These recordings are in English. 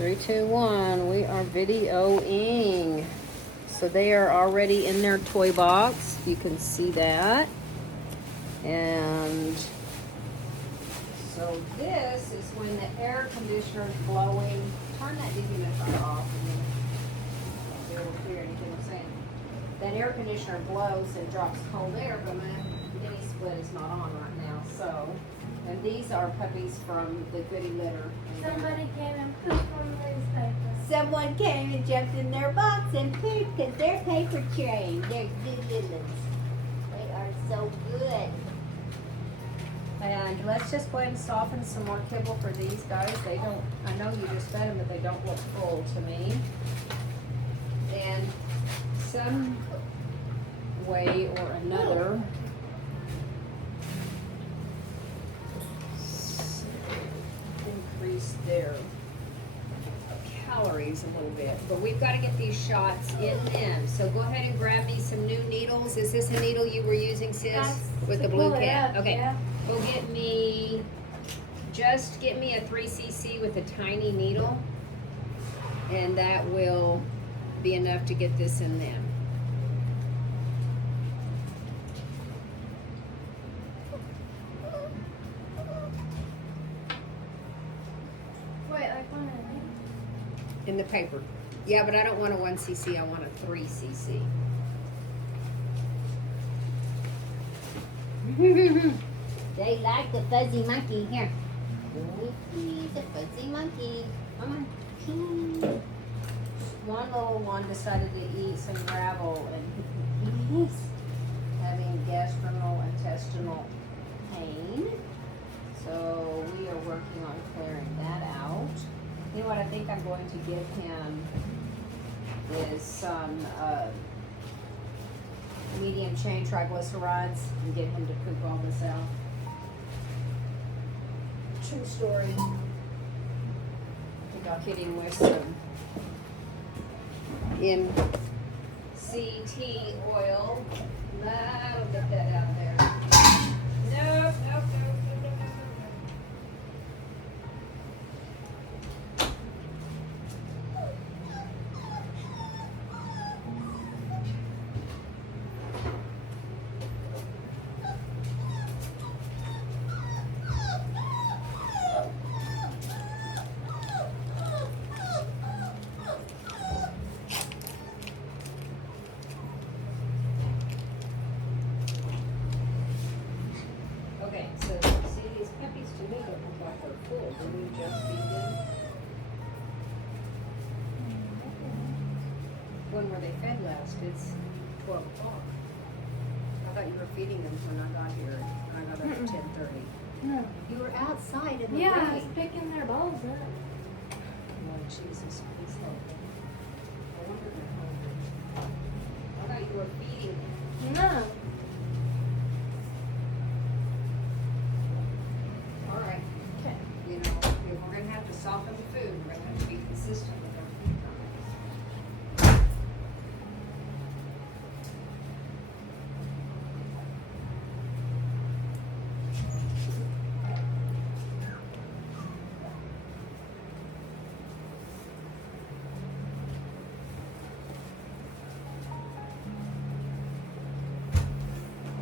3, 2, 1. We are videoing. So they are already in their toy box. You can see that. And so this is when the air conditioner is blowing. Turn that dehumidifier off and then you'll be able to hear anything I'm saying. That air conditioner blows and drops cold air, but my mini split is not on right now. So, and these are puppies from the Goody litter. Somebody came and pooped on the newspaper. Someone came and jumped in their box and pooped because they're paper trained. They're good villains. They are so good. And let's just go ahead and soften some more kibble for these guys. They don't, I know you just fed them, but they don't look full to me. And some way or another, increase their calories a little bit. But we've got to get these shots in them. So go ahead and grab me some new needles. Is this a needle you were using, sis? That's With the to blue pull it cap? up, Okay. yeah. Go get me, just get me a 3cc with a tiny needle. And that will be enough to get this in them. Wait, like one of them? In the paper. Yeah, but I don't want a 1cc, I want a 3cc. They like the fuzzy monkey. Here. He's a fuzzy monkey. Come on. One little one decided to eat some gravel and he's having gastrointestinal pain. So we are working on clearing that out. You know what I think I'm going to give him is some medium chain triglycerides and get him to poop all this out. True story. I think I'll hit him with some MCT oil. That'll get that out there. Nope, nope, nope, nope, nope, nope. Okay, so see these puppies to me don't look like they're full. Do we just feed them? When were they fed last? It's 12 o'clock. I thought you were feeding them when I got here. I got up at 10:30. No. You were outside in the Yeah, I was rain. picking their balls up. Lord Jesus, please help them. I wonder if they're hungry. I thought you were feeding them. No. All right. Okay. You know, if we're gonna have to soften the food, we're gonna have to be consistent with our food times.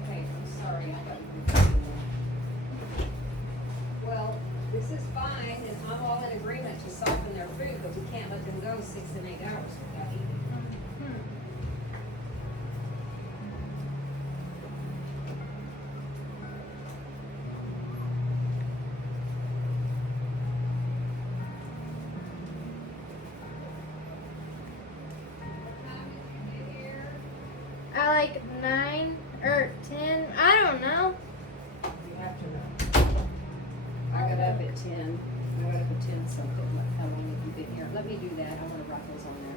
Okay, I'm sorry, I got confused there. Well, this is fine, and I'm all in agreement to soften their food, but we can't let them go 6 and 8 hours without eating. What time did you get here? I like 9 or 10. I don't know. You have to know. I got up at 10. I got up at 10 something. How long have you been here? Let me do that. I want to write those on there.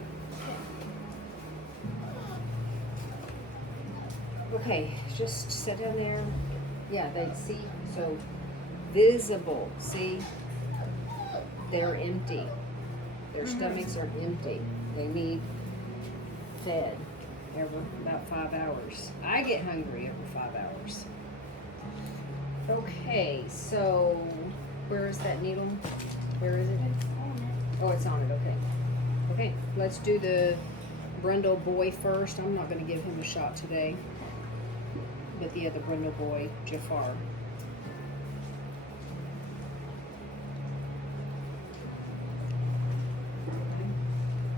Okay, just sit down there. Yeah, they see. So visible. See? They're empty. Their stomachs are empty. They need fed every about 5 hours. I get hungry every 5 hours. Okay, so where is that needle? Where is it? Oh, it's on it, okay. Okay, let's do the Brindle boy first. I'm not gonna give him a shot today. But the other Brindle boy, Jafar.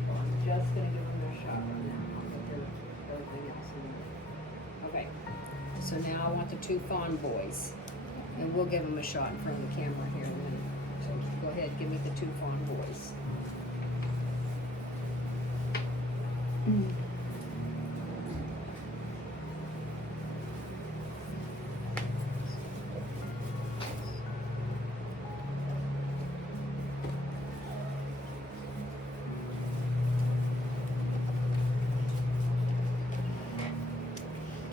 I'm just gonna give him a shot right now. I'll put everything else in. Okay, so now I want the two fawn boys. And we'll give them a shot in front of the camera here and then. So go ahead, give me the two fawn boys.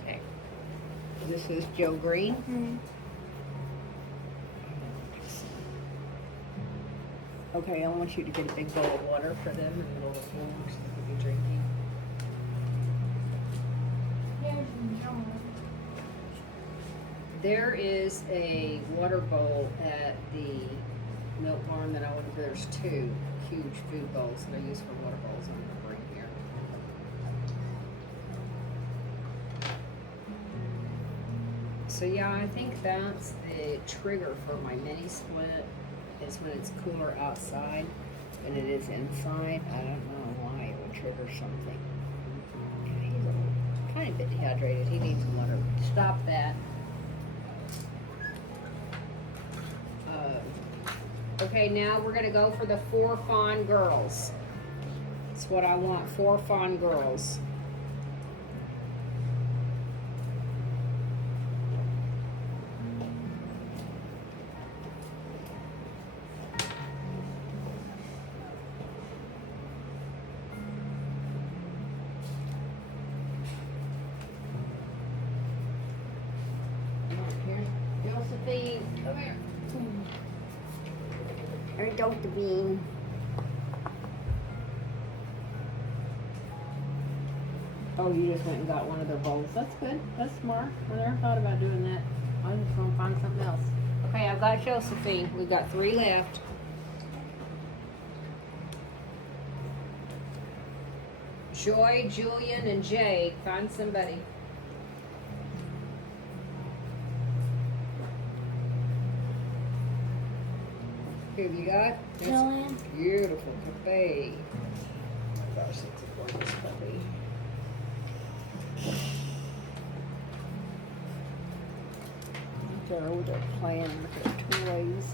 Okay. This is Joe Green. Mm-hmm. Okay, I want you to get a big bowl of water for them in the middle of the floor so they can be drinking. There is a water bowl at the milk barn that I went to. There's two huge food bowls that I use for water bowls. I'm gonna bring here. So yeah, I think that's the trigger for my mini split. Is when it's cooler outside than it is inside. I don't know why it would trigger something. Yeah, he's a tiny bit dehydrated. He needs some water. Stop that. Okay, now we're gonna go for the 4 fawn girls. That's what I want, 4 fawn girls. Josephine, come here. Or Dr. Bean. Oh, you just went and got one of their bowls. That's good. That's smart. I never thought about doing that. I was just gonna find something else. Okay, I've got Josephine. We've got 3 left. Joy, Julian, and Jade. Find somebody. Who have you got? That's Julian. beautiful puppy. Oh gosh, that's a gorgeous puppy. They're playing with their toys.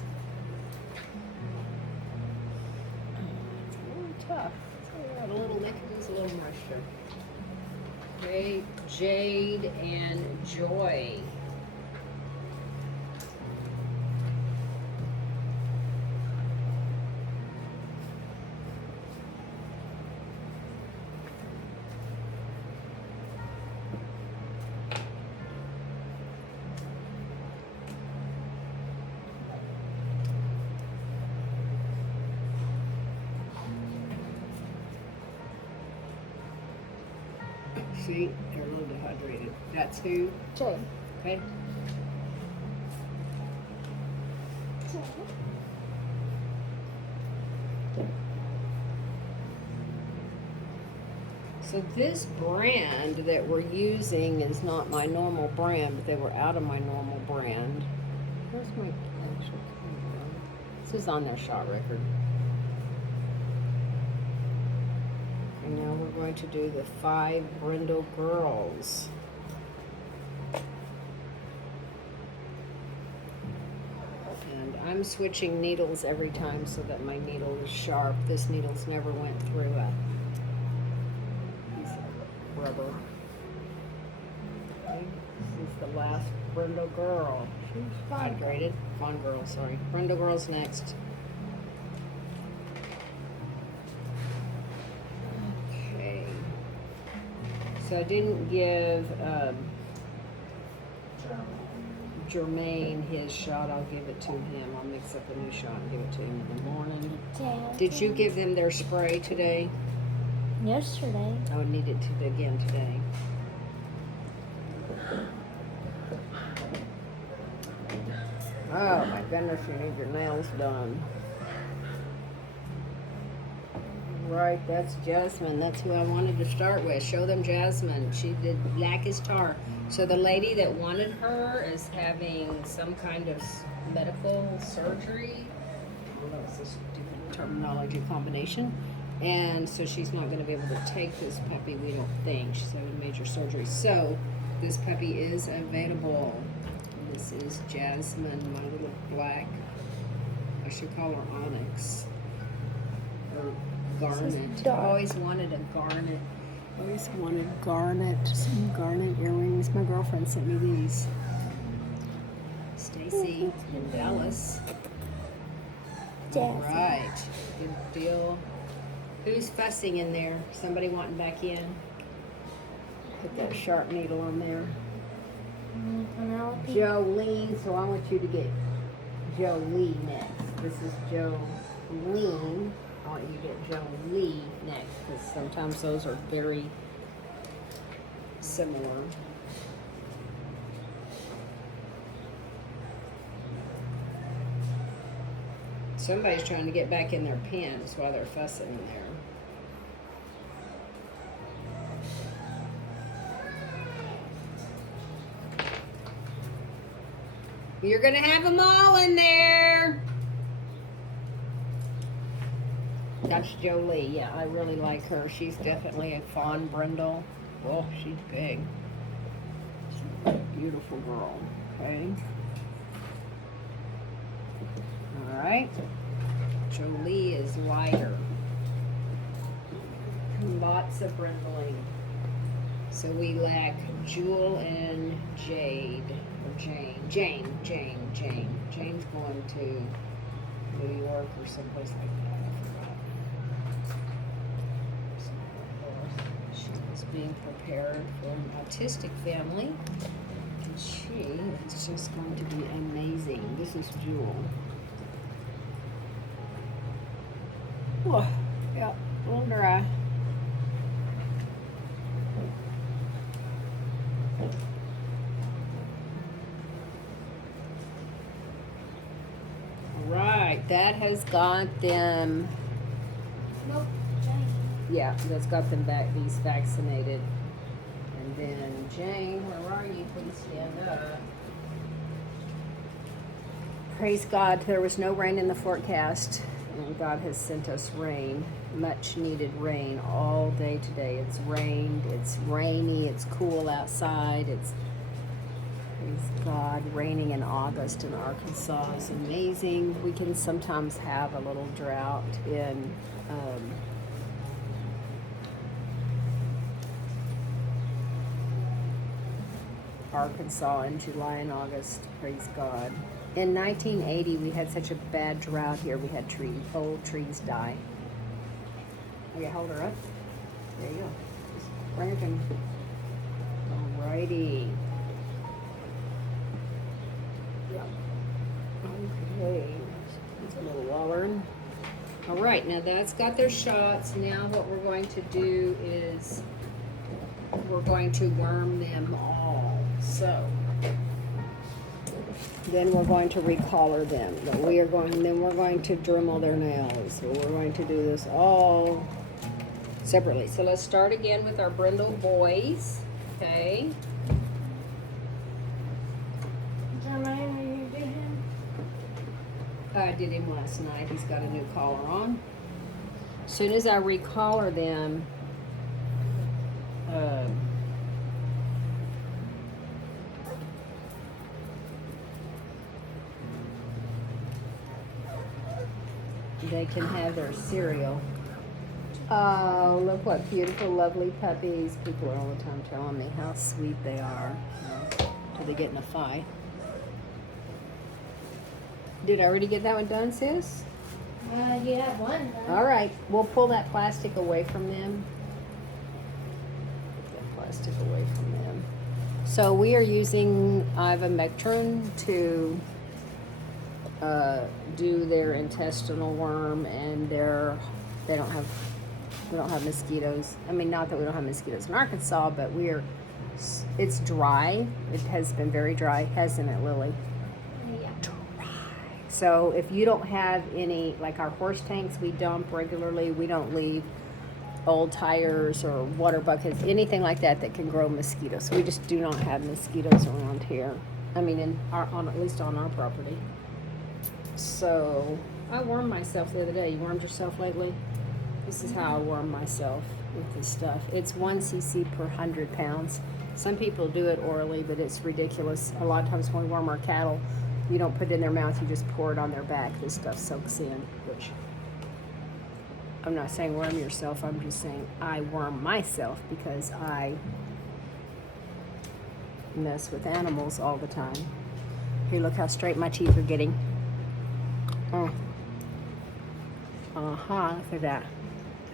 It's really tough. It's got a little neck, it is a little moisture. Okay, Jade and Joy. See, they're a little dehydrated. That's who? Jade. Okay. So this brand that we're using is not my normal brand, but they were out of my normal brand. Where's my actual camera? This is on their shot record. And now we're going to do the 5 Brindle girls. And I'm switching needles every time so that my needle is sharp. This needle's never went through a piece of rubber. Okay, this is the last Brindle girl. She's hydrated. Fawn girl, sorry. Brindle girl's next. So I didn't give Jermaine his shot. I'll give it to him. I'll mix up a new shot and give it to him in the morning. Did you give them their spray today? Yesterday. I would need it to again today. Oh my goodness, you need your nails done. right, that's Jasmine. That's who I wanted to start with. Show them Jasmine. She did blackest tar. So the lady that wanted her is having some kind of medical surgery. I don't know, it's this different terminology combination. And so she's not going to be able to take this puppy, we don't think. She's having major surgery. So this puppy is available. This is Jasmine, my little black, I should call her Onyx. Or garnet. I always wanted a garnet. Always wanted garnet. Some garnet earrings. My girlfriend sent me these. Stacy in Dallas. All right. Good deal. Who's fussing in there? Somebody wanting back in? Put that sharp needle on there. Jolene. So I want you to get Jolie next. This is Jolene. I want you to get Jolie next because sometimes those are very similar. Somebody's trying to get back in their pen. That's why they're fussing in there. You're gonna have them all in there. That's Jolie. Yeah, I really like her. She's definitely a fawn brindle. Well, she's big. She's a beautiful girl. Okay. All right. Jolie is lighter. Lots of brindling. So we lack Jewel and Jade. Or Jane. Jane's going to New York or someplace like that. She is being prepared for an autistic family. And she is just going to be amazing. This is Jewel. Oh, yeah, a little dry. Right, that has got them. Nope. Yeah, that's got them back. These vaccinated, and then Jane, where are you? Please stand up. Praise God, there was no rain in the forecast, and God has sent us rain, much needed rain all day today. It's rained, it's rainy, it's cool outside. It's praise God, raining in August in Arkansas is amazing. We can sometimes have a little drought in Arkansas in July and August, praise God. In 1980, we had such a bad drought here. We had whole trees die. Okay, hold her up. There you go. Just bring her to me. Alrighty. Okay, it's a little wallering. All right, now that's got their shots. Now what we're going to do is we're going to worm them all. So then we're going to recollar them. But we're going to Dremel their nails. So we're going to do this all separately. So let's start again with our brindle boys. Okay. I did him last night. He's got a new collar on. As soon as I recollar them, they can have their cereal. Oh, look what beautiful, lovely puppies. People are all the time telling me how sweet they are. Till they get in a fight. Did I already get that one done, sis? You have one done. All right, we'll pull that plastic away from them. Put that plastic away from them. So we are using ivermectin to do their intestinal worm, and we don't have mosquitoes. I mean, not that we don't have mosquitoes in Arkansas, but it's dry. It has been very dry, hasn't it, Lily? Yeah. So if you don't have any, like our horse tanks we dump regularly, we don't leave old tires or water buckets, anything like that that can grow mosquitoes. We just do not have mosquitoes around here. I mean, at least on our property. So I warmed myself the other day. You warmed yourself lately? This is how I warm myself with this stuff. It's 1 cc per 100 pounds. Some people do it orally, but it's ridiculous. A lot of times when we warm our cattle, you don't put it in their mouth, you just pour it on their back. This stuff soaks in, which I'm not saying worm yourself, I'm just saying I worm myself because I mess with animals all the time. Here, look how straight my teeth are getting. Look at that.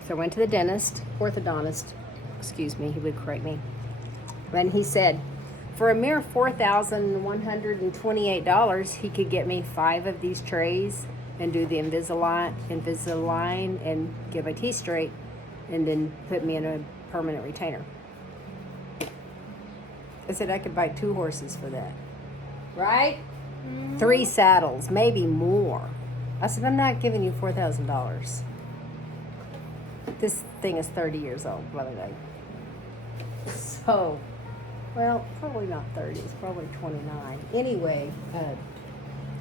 So I went to the dentist, orthodontist, excuse me, he would correct me. And he said, for a mere $4,128, he could get me 5 of these trays and do the Invisalign and get my teeth straight and then put me in a permanent retainer. I said I could buy 2 horses for that. Right? 3 saddles, maybe more. I said, I'm not giving you $4,000. This thing is 30 years old, by the way. So, well, probably not 30, it's probably 29. Anyway,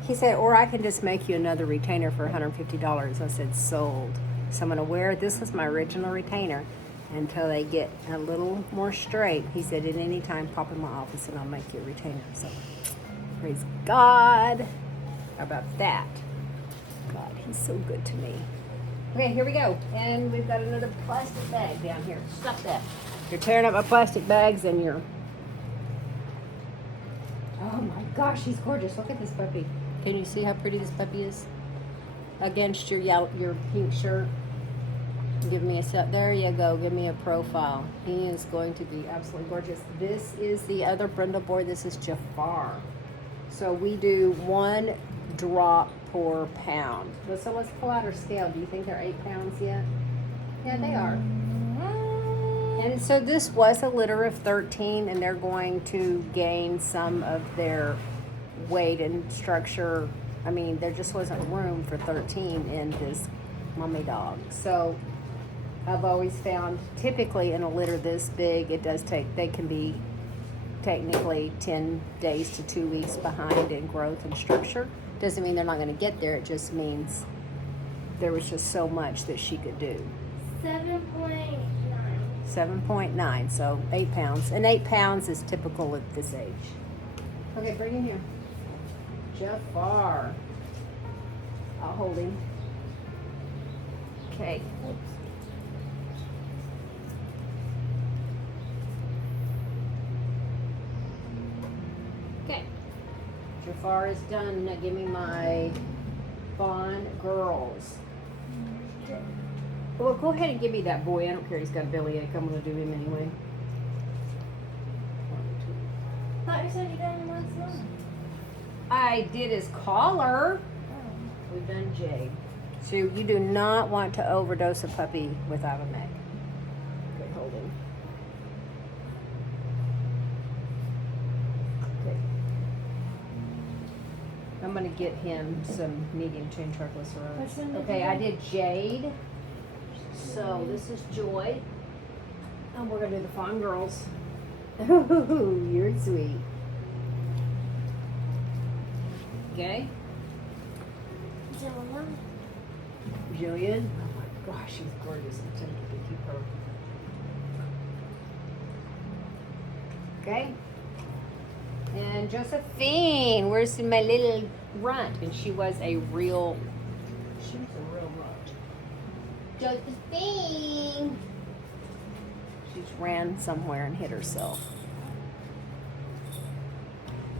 he said, or I can just make you another retainer for $150. I said, sold. So I'm going to wear, this was my original retainer until they get a little more straight. He said, at any time, pop in my office and I'll make you a retainer. So, praise God about that. God, he's so good to me. Okay, here we go. And we've got another plastic bag down here. Stop that. You're tearing up my plastic bags and you're... Oh my gosh, he's gorgeous. Look at this puppy. Can you see how pretty this puppy is? Against your pink shirt. Give me a set. There you go. Give me a profile. He is going to be absolutely gorgeous. This is the other brindle boy. This is Jafar. So we do 1 drop per pound. So let's pull out our scale. Do you think they're 8 pounds yet? Yeah, they are. And so this was a litter of 13, and they're going to gain some of their weight and structure. I mean, there just wasn't room for 13 in this mummy dog. So I've always found, typically in a litter this big, they can be technically 10 days to 2 weeks behind in growth and structure. Doesn't mean they're not going to get there. It just means there was just so much that she could do. 7.9. 7.9, so 8 pounds. And 8 pounds is typical at this age. Okay, bring him here. Jafar. I'll hold him. Okay. Okay. Jafar is done. Now give me my Fawn girls. Well, go ahead and give me that boy. I don't care. He's got a bellyache. I'm going to do him anyway. I thought you said you done last month. I did his collar. Oh. We've done Jade. So you do not want to overdose a puppy without a neck. Okay, hold him. Okay. I'm going to get him some medium chain triglycerides. Which one did Okay, you I do? did Jade. So this is Joy. And we're going to do the Fawn girls. Ooh, you're sweet. Okay. Jillian. Jillian. Oh my gosh, she's gorgeous. I'm tempted to keep her. Okay. And Josephine. Where's my little runt? And she was a real runt. Josephine. She ran somewhere and hit herself.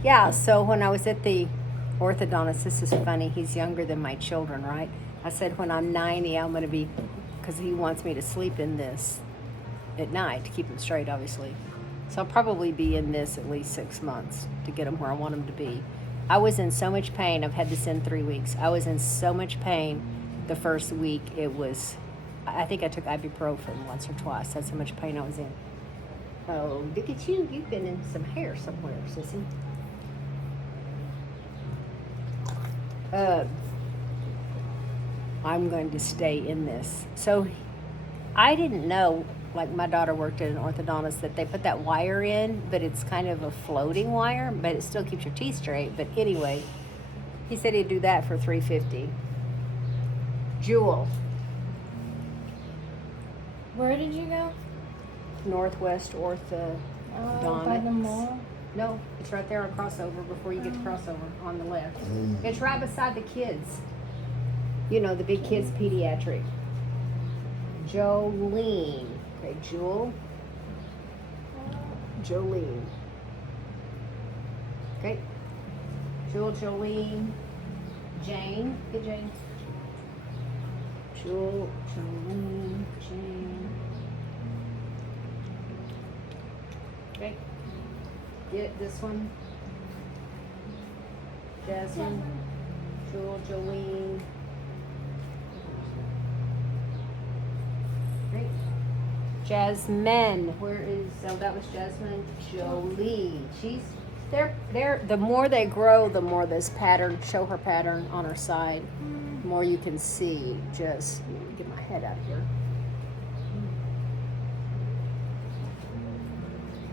Yeah, so when I was at the orthodontist, this is funny, he's younger than my children, right? I said when I'm 90, I'm going to be, because he wants me to sleep in this at night, to keep him straight, obviously. So I'll probably be in this at least 6 months to get him where I want him to be. I was in so much pain. I've had this in 3 weeks. I was in so much pain the first week. It was, I think I took ibuprofen once or twice. That's how much pain I was in. Oh, look at you. You've been in some hair somewhere, sissy. I'm going to stay in this. So I didn't know, like my daughter worked at an orthodontist, that they put that wire in, but it's kind of a floating wire, but it still keeps your teeth straight. But anyway, he said he'd do that for $350. Jewel, Where did you go? Northwest Orthodontics. By the mall. No, it's right there on crossover before you get to crossover on the left. It's right beside the kids. You know, the big kids pediatric. Jolene. Okay, Jewel. Jolene. Okay. Jewel, Jolene. Jane. Get Jane. Jewel, Jolene, Jane. Okay. Get this one. Jasmine. Jewel, Jolene. Great. Jasmine. Where is, oh, that was Jasmine. Jolie. They're, the more they grow, the more this pattern, show her pattern on her side. The more you can see. Just, let me get my head out here.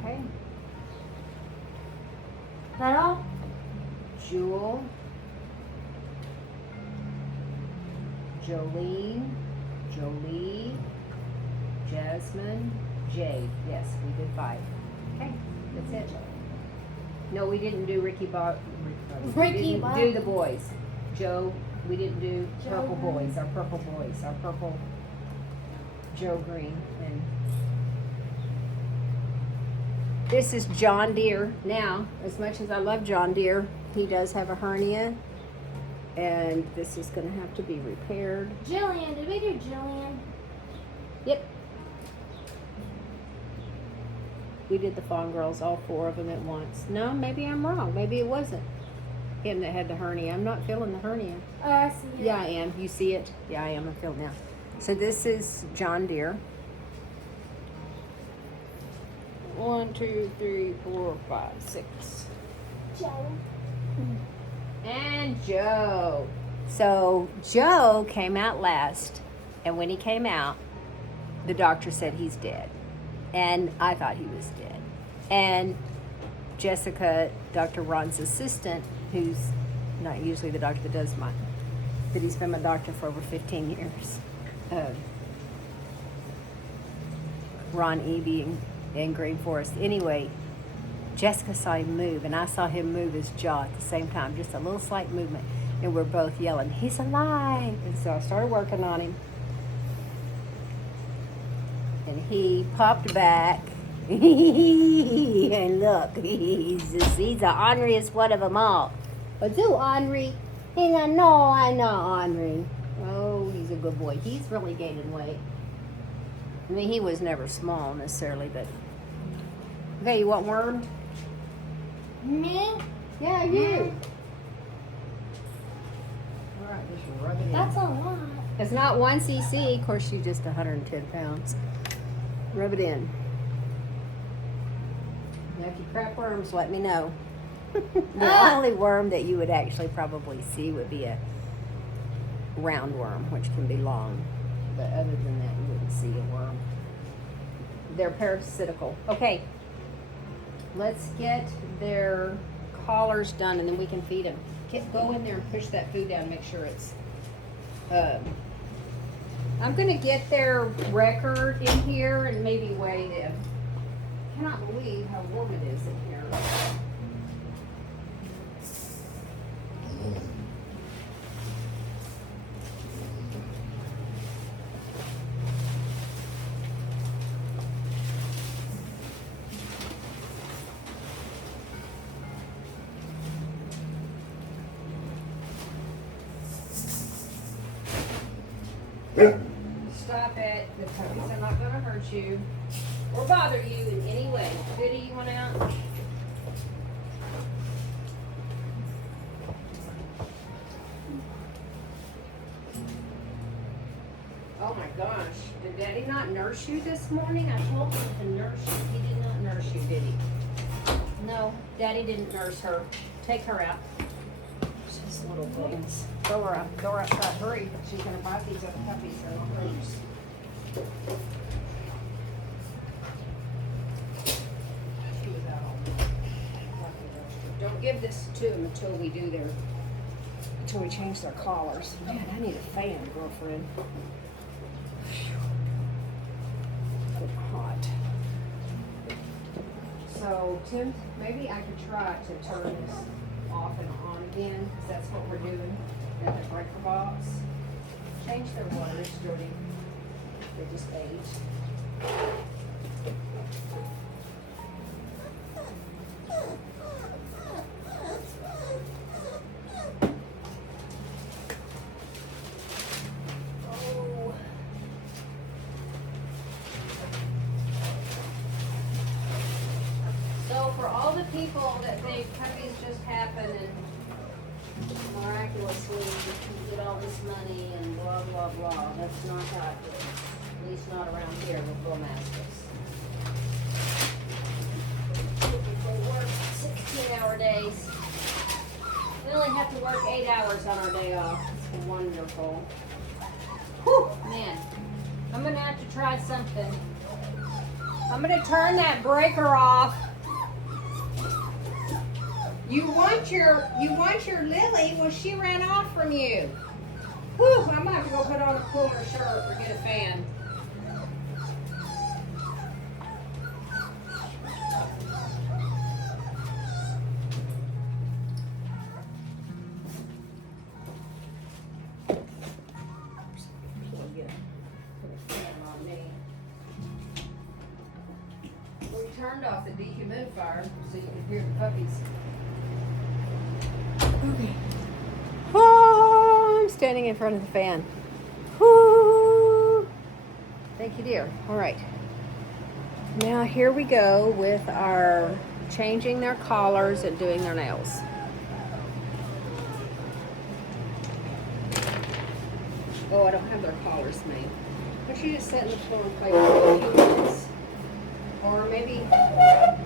Okay. That all? Jewel. Jolene. Jolie. Jasmine. Jade. Yes, we did 5. Okay, that's it. No, we didn't do Ricky Bob. We didn't Bob. do the boys. Joe, we didn't do Joe purple Green. boys. Our purple Joe Green. And this is John Deere. Now, as much as I love John Deere, he does have a hernia, and this is going to have to be repaired. Jillian, did we do Jillian? Yep. We did the Fawn Girls, all 4 of them at once. No, maybe I'm wrong. Maybe it wasn't him that had the hernia. I'm not feeling the hernia. Oh, I see it. Yeah, I am. You see it? Yeah, I am. I feel it now. So this is John Deere. 1, 2, 3, 4, 5, 6. Joe. And Joe. So Joe came out last, and when he came out, the doctor said he's dead. And I thought he was dead. And Jessica, Dr. Ron's assistant, who's not usually the doctor that does mine, but he's been my doctor for over 15 years. Ron Eby in Green Forest. Anyway, Jessica saw him move, and I saw him move his jaw at the same time, just a little slight movement. And we're both yelling, "He's alive!" And so I started working on him. And he popped back. And look, he's the orneriest one of them all. But do Henri? He said, "No, I know Henri." Oh, he's a good boy. He's really gaining weight. I mean, he was never small necessarily, but. Okay, you want wormed? Me? Yeah, you. All right, just rub it in. That's a lot. It's not 1 cc. Of course, you're just 110 pounds. Rub it in. Now, if you crack worms, let me know. The only worm that you would actually probably see would be a roundworm, which can be long. But other than that, you wouldn't see a worm. They're parasitical. Okay. Let's get their collars done, and then we can feed them. Go in there and push that food down and make sure it's... I'm going to get their record in here and maybe weigh them. I cannot believe how warm it is in here. Stop it. The puppies are not going to hurt you or bother you in any way. Goody, you want out? Oh my gosh. Did Daddy not nurse you this morning? I told him to nurse you. He did not nurse you, did he? No, Daddy didn't nurse her. Take her out. She's little things. Throw her out. Throw her outside. Hurry. She's going to bite these other puppies. They're not hers. give this to them until we do their, until we change their collars. Man, I need a fan, girlfriend. It's hot. So, Tim, maybe I could try to turn this off and on again, because that's what we're doing at the breaker box. Change their waters, Jody. They just aged. Oh. So for all the people that think puppies just happen and miraculously you get all this money and blah, blah, blah, that's not how it is. At least not around here with bullmastiffs. They work 16-hour days. We only have to work 8 hours on our day off. It's wonderful. Whew, man. I'm gonna have to try something. I'm gonna turn that breaker off. You want your Lily? Well, she ran off from you. Whew, I'm gonna have to go put on a cooler shirt or get a fan. We turned off the dehumidifier so you could hear the puppies. Okay. Oh, I'm standing in front of the fan. Woo. Thank you, dear. All right. Now here we go with our changing their collars and doing their nails. Oh, I don't have their collars made. Why don't you just sit in the floor and play for a few minutes? Or maybe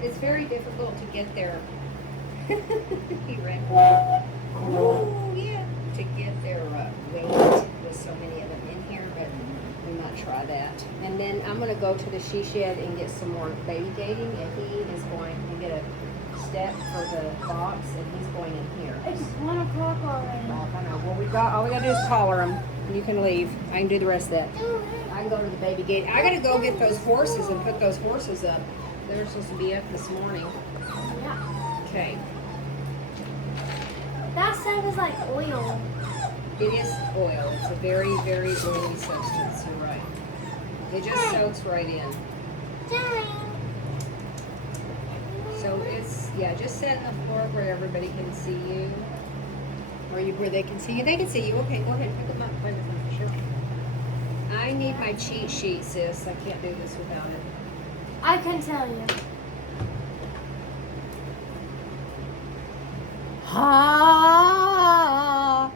it's very difficult to get their he ran. Oh yeah, to get their weight with so many of them in here, but we might try that. And then I'm gonna go to the she shed and get some more baby gating, and he is going to get a step for the box, and he's going in here. It's 1 o'clock already. I know. Well, all we gotta do is collar him, and you can leave. I can do the rest of that. I can go to the baby gate. I gotta go get those horses and put those horses up. They're supposed to be up this morning. Yeah. Okay. That stuff is like oil. It is oil. It's a very, very oily substance. You're right. It just soaks right in. Dang. So it's, yeah, just sit on the floor where everybody can see you. Where they can see you. They can see you. Okay, go ahead. Pick them up. Wait a minute. Sure. I need my cheat sheet, sis. I can't do this without it. I can tell you. Ha!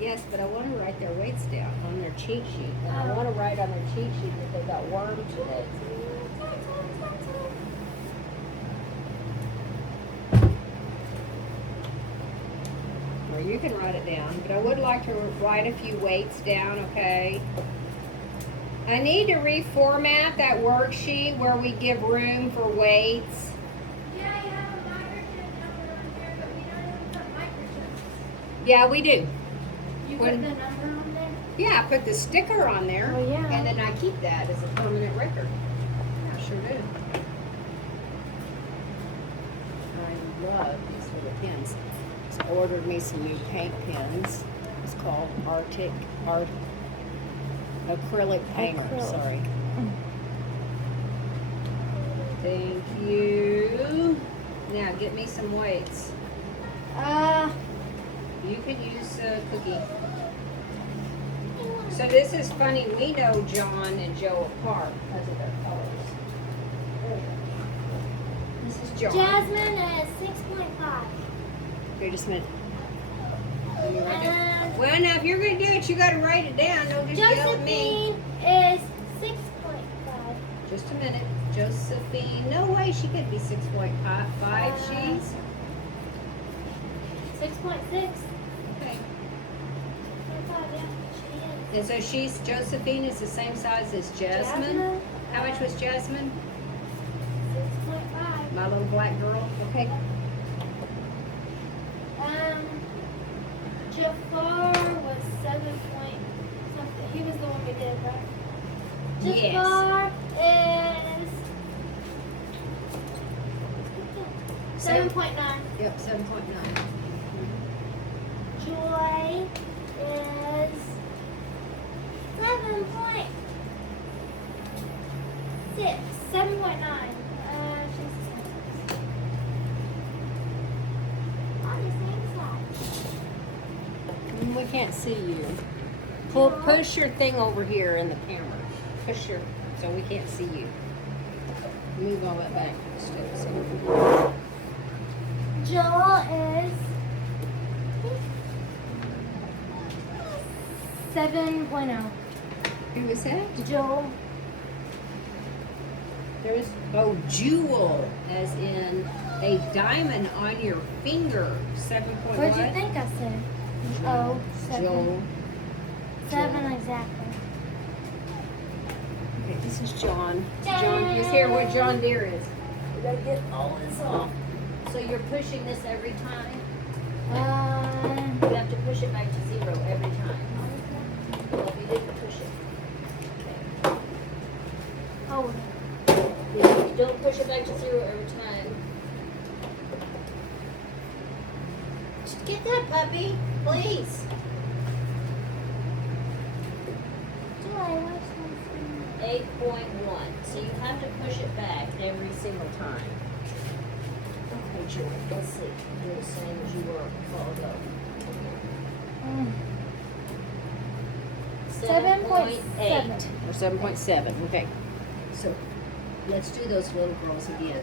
Yes, but I want to write their weights down on their cheat sheet. And I want to write on their cheat sheet that they got worms today. Or you can write it down, but I would like to write a few weights down, okay? I need to reformat that worksheet where we give room for weights. Yeah, you have a microchip number on here, but we don't even put microchips. Yeah, we do. You put the number on there? Yeah, I put the sticker on there. Oh, yeah. And then I keep that as a permanent record. Yeah, I sure do. I love these little pens. I ordered me some new paint pens. It's called acrylic painter, Acrylic. sorry. Thank you. Now get me some weights. You could use a cookie. So this is funny. We know John and Joe apart because of their colors. This is John. Jasmine is 6.5. Here, just a minute. Let me write that. And Well, now if you're gonna do it, you gotta write it down. Don't just yell at me. Josephine is 6.5. Just a minute. Josephine. No way she could be 6.5. She's 6.6. okay. Yeah, she And is. so Josephine is the same size as Jasmine. How much was Jasmine? 6.5. My little black girl. Okay. Jafar was 7 point something. He was the one we did, right? Yes. Jafar is 7.9. Yep, 7.9. Joy is 7.6. 7.9. She's on the same side. We can't see you. Push your thing over here in the camera. Push your, so we can't see you. Move all that back. Joel is 7.0. Who is that? Joel. There's, oh, jewel, as in a diamond on your finger. 7 point What did you what? think I said? Oh, 7. Joel. 7 exactly. Okay, this is John. John, he's here where John Deere is. We gotta get all this off. So you're pushing this every time? You have to push it back to 0 every time. Well, if you didn't push it. Okay. Oh, Yeah, you don't push it back to 0 every time. Just get that puppy, please. Joy, what's my 8.1. So you have to push it back every single time. Okay, Joy, let's see. You're the same as you were a while ago. 7.7. Or 7.7, okay. So let's do those little girls again.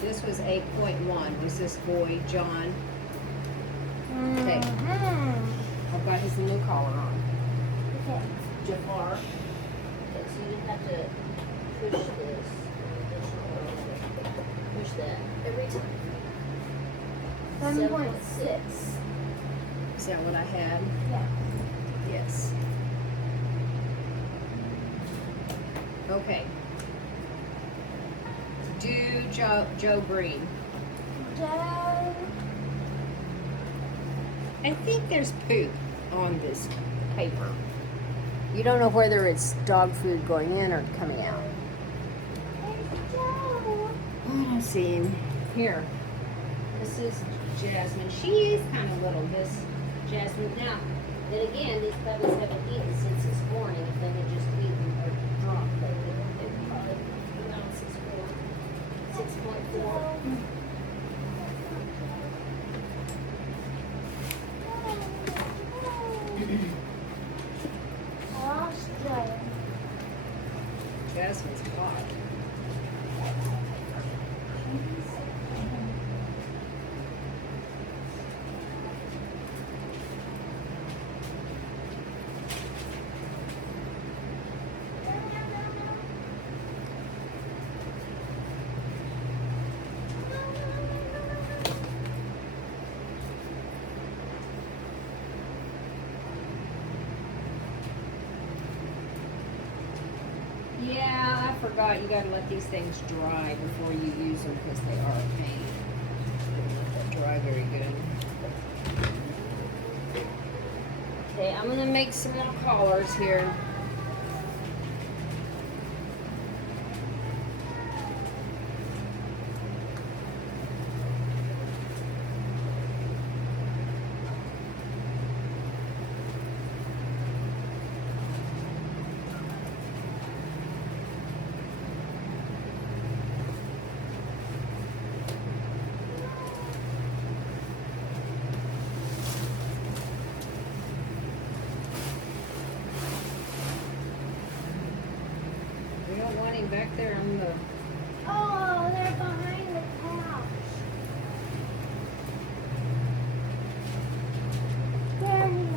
This was 8.1. Was this boy, John? Okay. I've got his new collar on. Okay. Jafar. Okay, so you have to push this. Push that every time. 7.6. Is that what I had? Yeah. Yes. Okay. Do Joe Green. Joe. I think there's poop on this paper. You don't know whether it's dog food going in or coming out. There's Joe. Oh, I see him. Here. This is Jasmine. She is kind of little, this Jasmine. Now, then again, these puppies haven't eaten since this morning. If they had just eaten or dropped, they would probably be around 6.4. I lost Joe. Jasmine's hot. Yeah, I forgot. You gotta let these things dry before you use them because they are a pain. They don't dry very good. Okay, I'm gonna make some more collars here. We don't want him back there on the. Oh, they're behind the couch. There he is.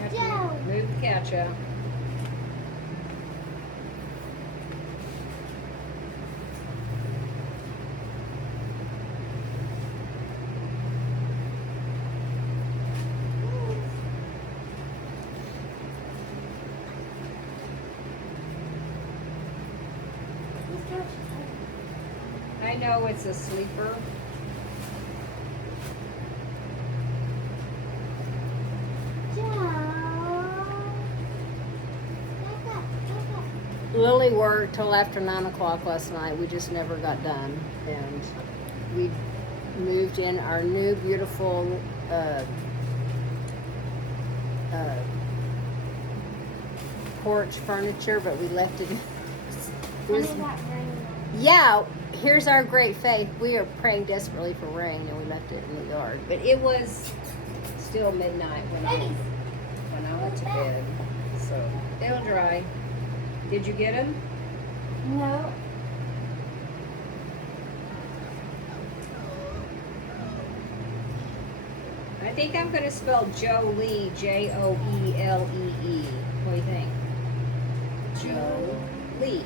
Have to Joe. Move the couch out. I know it's a sleeper. Lily worked till after 9 o'clock last night. We just never got done. And we moved in our new beautiful porch furniture, but we left it. It was, yeah, here's our great faith. We are praying desperately for rain, and we left it in the yard. But it was still midnight when I went to bed. So they'll dry. Did you get them? No. I think I'm going to spell Jolie, Joelee. What do you think? Jolie.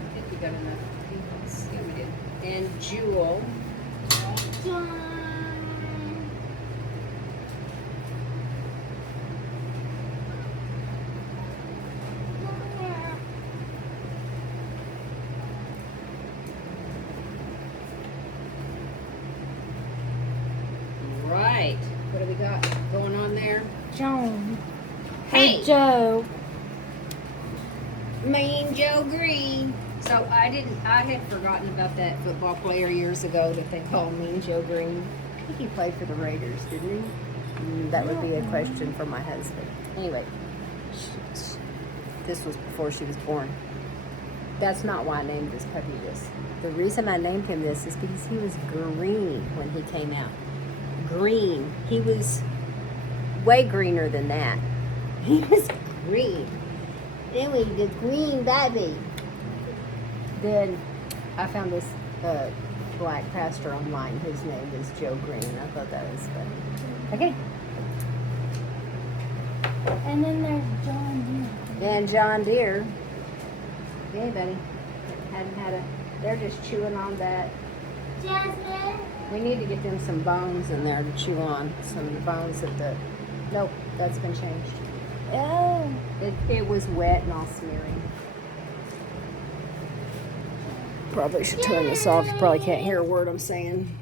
I think we got enough peoples. Yeah, we did. And Jewel. Right. What do we got going on there? Joan. Hey, Joe. Mean Joe Green. So I had forgotten about that football player years ago that they called Mean Joe Green. I think he played for the Raiders, didn't he? That would be a question for my husband. Anyway, this was before she was born. That's not why I named this puppy this. The reason I named him this is because he was green when he came out. Green. He was way greener than that. He was green. Anyway, the green baby. Then I found this black pastor online. His name is Joe Green. I thought that was funny. Okay. And then there's John Deere. And John Deere. Hey, buddy. Hadn't had a. They're just chewing on that. Jasmine. We need to get them some bones in there to chew on. Some of the bones of the. Nope, that's been changed. Oh. It was wet and all smeary. Probably should turn this off. You probably can't hear a word I'm saying.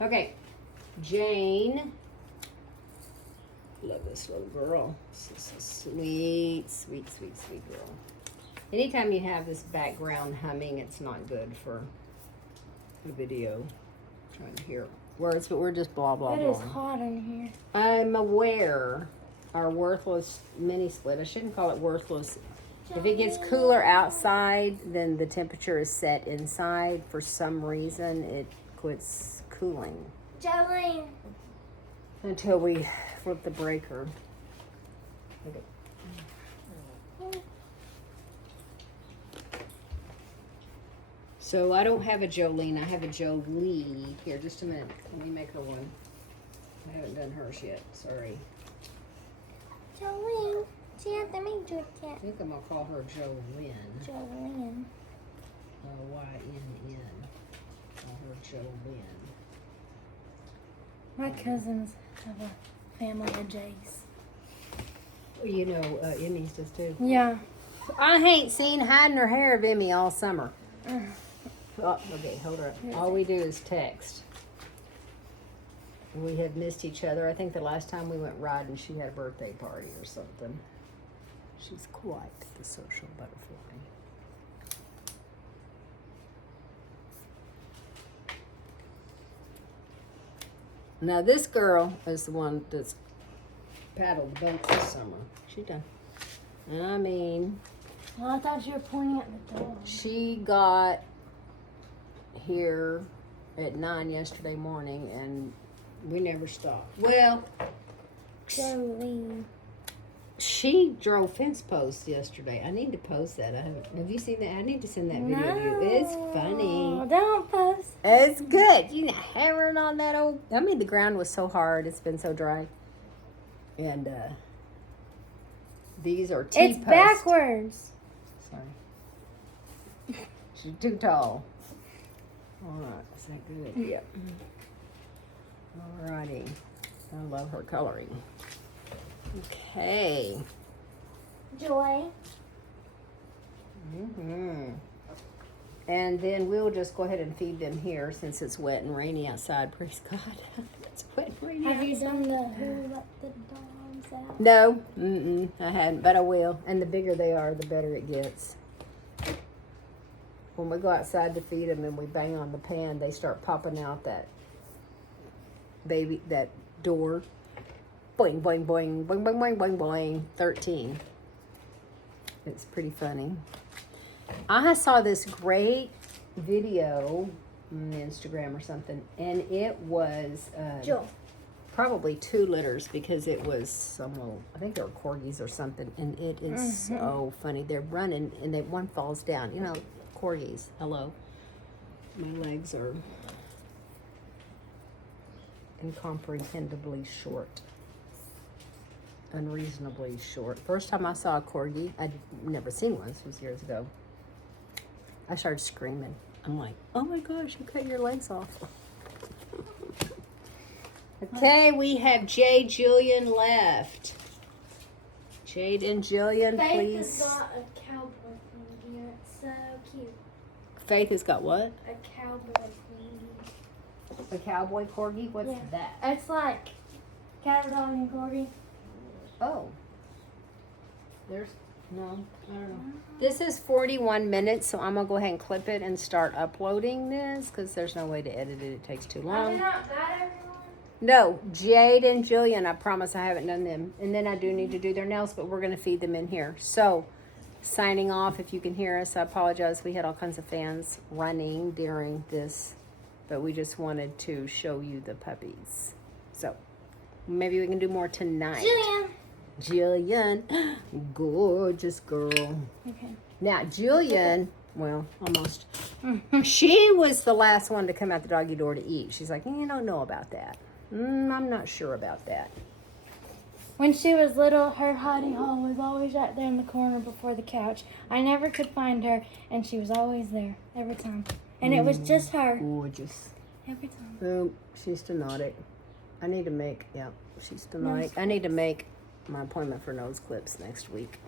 Okay, Jane. Love this little girl. This is a sweet, sweet, sweet, sweet girl. Anytime you have this background humming, it's not good for the video. I'm trying to hear words, but we're just blah, blah, It blah. is hot in here. I'm aware our worthless mini split, I shouldn't call it worthless. If it gets cooler outside, then the temperature is set inside. For some reason, it quits cooling Jolene. until we flip the breaker. Okay. So I don't have a Jolene, I have a Jolie. Here, just a minute. Let me make her one. I haven't done hers yet, sorry. Jolene. She hasn't made yours I yet. think I'm gonna call her Jolyn. Jolene. Yinn. Call her Jolyn. My cousins have a family of Jays. You know, Emmy's does too. Yeah. I ain't seen hiding her hair of Emmy all summer. Oh, okay, hold her up. All we do is text. We have missed each other. I think the last time we went riding, she had a birthday party or something. She's quite the social butterfly. Now this girl is the one that's paddled the boat this summer. She done. I mean, Well, I thought you were pointing at the dog. she got here at 9 yesterday morning and we never stopped. Well, Jolene. she drove fence posts yesterday. I need to post that. Have you seen that? I need to send that video to you. It's funny. Don't post. It's good. You know, hammering on that old. I mean, the ground was so hard. It's been so dry. And these are T It's posts. backwards. Sorry. She's too tall. All right. Is that good? Yep. All righty. I love her coloring. Okay. Joy. And then we'll just go ahead and feed them here since it's wet and rainy outside. Praise God. It's wet and rainy Have you outside. done the who let the dogs out? No, I hadn't, but I will. And the bigger they are, the better it gets. When we go outside to feed them and we bang on the pan, they start popping out that door. Boing, boing, boing, boing, boing, boing, boing, boing. 13. It's pretty funny. I saw this great video on Instagram or something, and it was Joel. probably 2 litters because it was some, I think they were corgis or something, and it is so funny. They're running, and one falls down. You know, corgis. Hello. My legs are incomprehendibly short. Unreasonably short. First time I saw a corgi, I'd never seen one. This was years ago. I started screaming. I'm like, oh my gosh, you cut your legs off. Okay, we have Jade, Jillian left. Jade and Jillian, Faith please. has got a cowboy thing here. It's so cute. Faith has got what? A cowboy thing. A cowboy corgi? What's Yeah. that? It's like cat, dog, and corgi. Oh. There's, no, I don't know. This is 41 minutes, so I'm going to go ahead and clip it and start uploading this because there's no way to edit it. It takes too Are they long. not bad, everyone? No, Jade and Jillian, I promise I haven't done them. And then I do need to do their nails, but we're going to feed them in here. So, signing off. If you can hear us, I apologize. We had all kinds of fans running during this, but we just wanted to show you the puppies. So, maybe we can do more tonight. Jillian. Jillian, gorgeous girl. Okay. Now, Jillian, well, almost. She was the last one to come out the doggy door to eat. She's like, you don't know about that. I'm not sure about that. When she was little, her hidey hole was always right there in the corner before the couch. I never could find her, and she was always there every time. And it was just her Gorgeous. every time. Boom. She's stenotic. I need to make, she's stenotic. I need to make my appointment for nose clips next week.